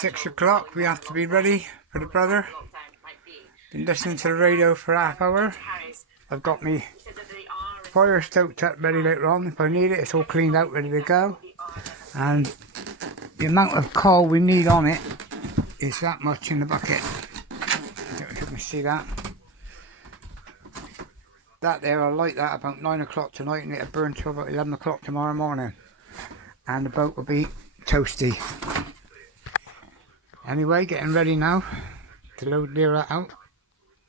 6 o'clock, we have to be ready for the brother. Been listening to the radio for half hour. I've got me fire stoked up ready later on if I need it. It's all cleaned out, ready to go. And the amount of coal we need on it is that much in the bucket. I don't know if you can see that. That there, I light that about 9 o'clock tonight and it'll burn till about 11 o'clock tomorrow morning. And the boat will be toasty. Anyway, getting ready now to load Lyra out.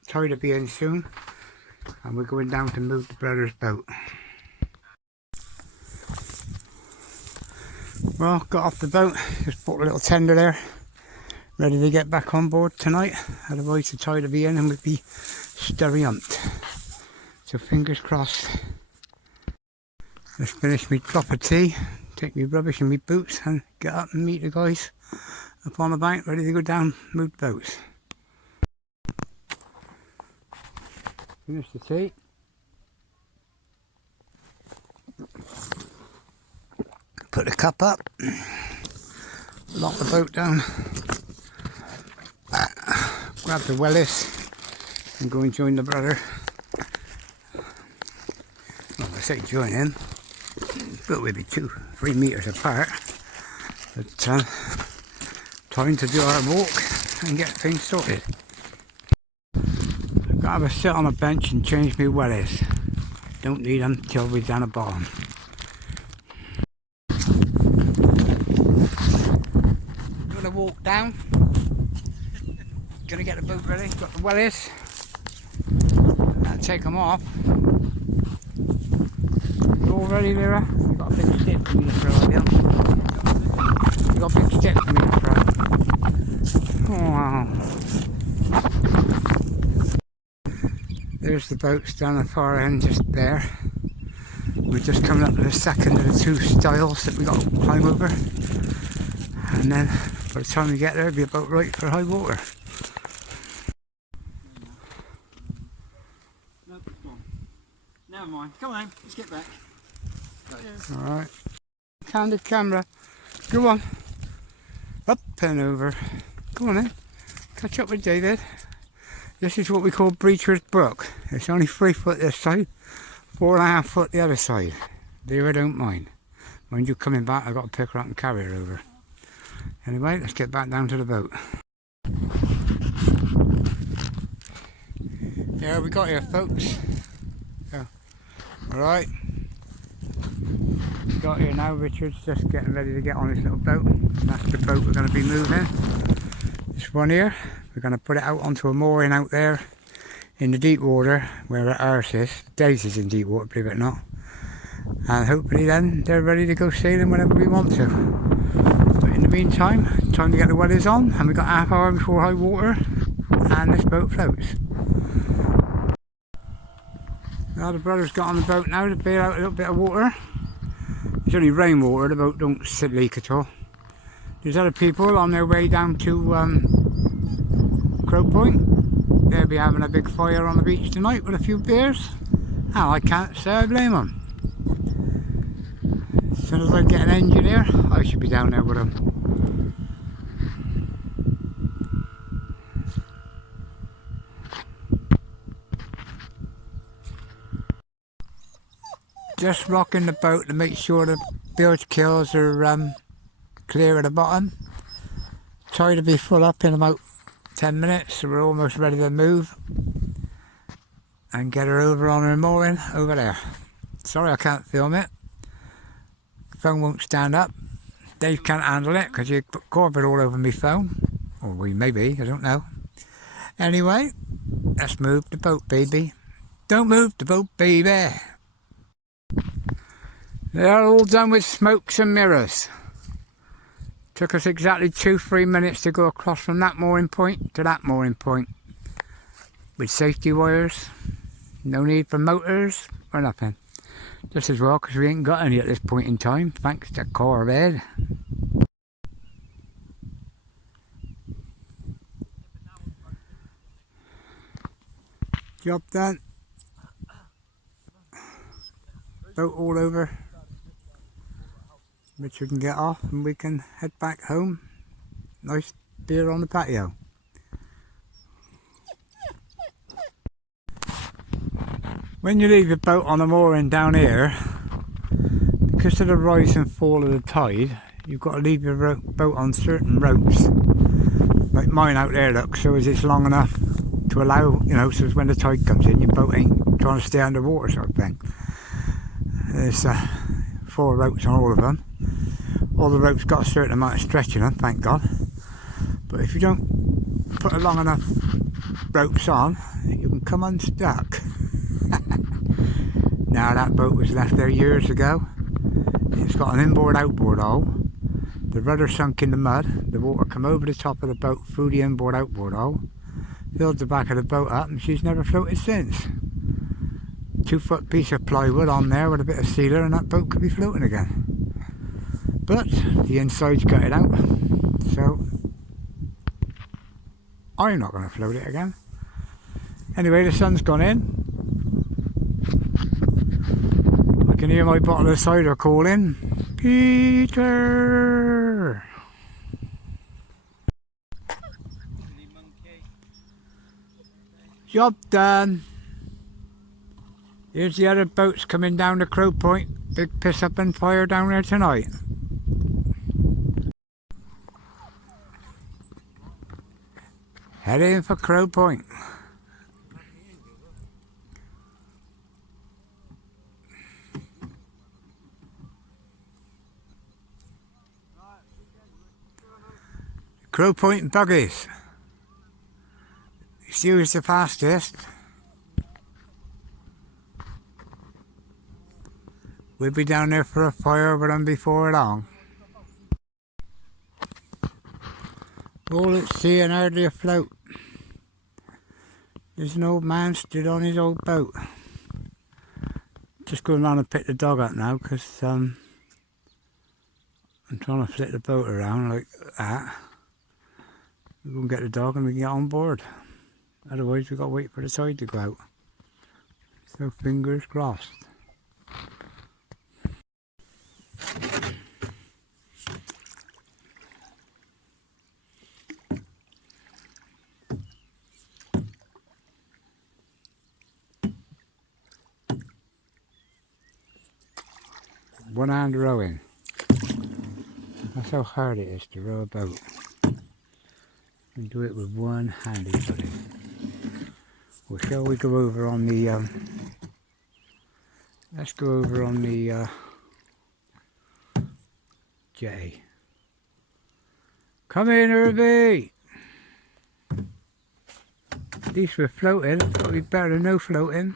Cider be in soon. And we're going down to move the brother's boat. Well, got off the boat, just bought a little tender there. Ready to get back on board tonight. Otherwise the tide will be in and we'll be sturry-umped. So fingers crossed. Let's finish my cup of tea, take my rubbish and my boots and get up and meet the guys up on the bank, ready to go down, move the boats. Finish the tea. Put the cup up, lock the boat down, grab the wellies and go and join the brother. Well, I say join him, but we'll be 2-3 metres apart. But time to do our walk and get things sorted. I've got to have a sit on a bench and change my wellies. Don't need them till we're down the bottom. Gonna walk down. Gonna get the boat ready. Got the wellies. I'll take them off. You all ready, Lyra? You got a big stick for me to throw up, yeah? You got a big stick for me to throw. Oh, wow. There's the boats down the far end, just there. We're just coming up to the second of the 2 stiles that we got to climb over. And then by the time we get there, it'll be about right for high water. No, come on. Never mind. Come on, let's get back. Alright. Candid camera. Go on. Up and over. Go on then. Catch up with David. This is what we call Breacher's Brook. It's only 3 foot this side, 4.5 foot the other side. Lyra don't mind. Mind you coming back, I've got to pick her up and carry her over. Anyway, let's get back down to the boat. Yeah, we got here, folks. Yeah. Alright. We got here now. Richard's just getting ready to get on his little boat. That's the boat we're going to be moving. This one here. We're going to put it out onto a mooring out there in the deep water where ours is. Daisy's in deep water, believe it or not. And hopefully then they're ready to go sailing whenever we want to. But in the meantime, time to get the wellies on, and we've got half hour before high water and this boat floats. Now the brother's got on the boat now to bail out a little bit of water. It's only rainwater, the boat don't leak at all. There's other people on their way down to Crow Point. They'll be having a big fire on the beach tonight with a few beers. And I can't say I blame them. As soon as I get an engineer, I should be down there with them. Just rocking the boat to make sure the bilge kills are clear at the bottom. Try to be full up in about 10 minutes, so we're almost ready to move and get her over on her mooring over there. Sorry I can't film it. The phone won't stand up. Dave can't handle it because you put carpet all over my phone. Or we maybe, I don't know. Anyway, let's move the boat, baby. Don't move the boat, baby. They're all done with smokes and mirrors. Took us exactly 2-3 minutes to go across from that mooring point to that mooring point. With safety wires, no need for motors or nothing. Just as well because we ain't got any at this point in time, thanks to Corvette. Job done. Boat all over. Richard can get off and we can head back home nice beer on the patio. When you leave your boat on the mooring down here, because of the rise and fall of the tide, you've got to leave your boat on certain ropes, like mine out there, look, so as it's long enough to allow, you know, so as when the tide comes in, your boat ain't trying to stay underwater sort of thing. There's 4 ropes on all of them. All the ropes got a certain amount of stretch in them, thank God. But if you don't put a long enough ropes on, you can come unstuck. Now that boat was left there years ago. It's got an inboard outboard hole. The rudder sunk in the mud. The water come over the top of the boat through the inboard outboard hole, filled the back of the boat up, and she's never floated since. 2-foot piece of plywood on there with a bit of sealer, and that boat could be floating again. But the inside's gutted out, so I'm not going to float it again. Anyway, the sun's gone in. I can hear my bottle of cider calling, Peter! Job done. Here's the other boats coming down the Crow Point. Big piss up and fire down there tonight. Heading for Crow Point. Crow Point buggies. Stewar's the fastest. We'll be down there for a fire with them before long. All at sea and hardly afloat. There's an old man stood on his old boat. Just going around and pick the dog up now because I'm trying to flip the boat around like that. We can get the dog and we can get on board. Otherwise we've got to wait for the tide to go out. So fingers crossed. One hand rowing. That's how hard it is to row a boat. And do it with one hand, buddy. Well, shall we go over on the let's go over on the jetty. Come in, Irby! At least we're floating. It's got to be better than no floating.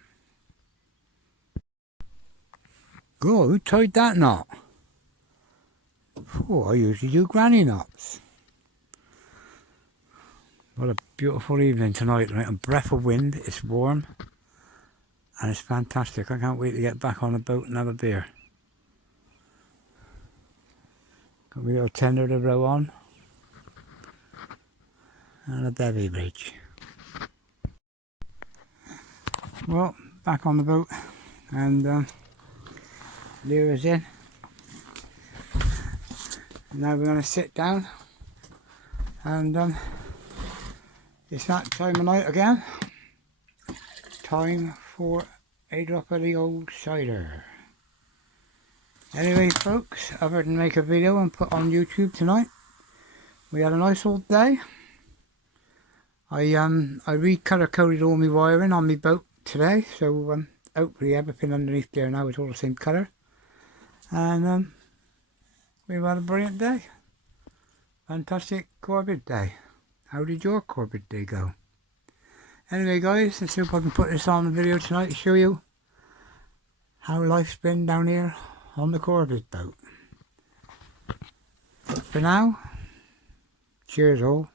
God, who tied that knot? Oh, I usually do granny knots. What a beautiful evening tonight, right? A breath of wind, it's warm, and it's fantastic. I can't wait to get back on the boat and have a beer. Got my little tender to row on, and a bevy bridge. Well, back on the boat, and Lyra's in. Now we're going to sit down, and it's that time of night again. Time for a drop of the old cider. Anyway folks, other than make a video and put on YouTube tonight, we had a nice old day. I recolour coded all my wiring on my boat today, so hopefully everything underneath there now is all the same colour. And we've had a brilliant day. Fantastic Corbett day. How did your Corbett day go? Anyway guys, let's see if I can put this on the video tonight to show you how life's been down here on the Corbett boat. But for now, cheers all.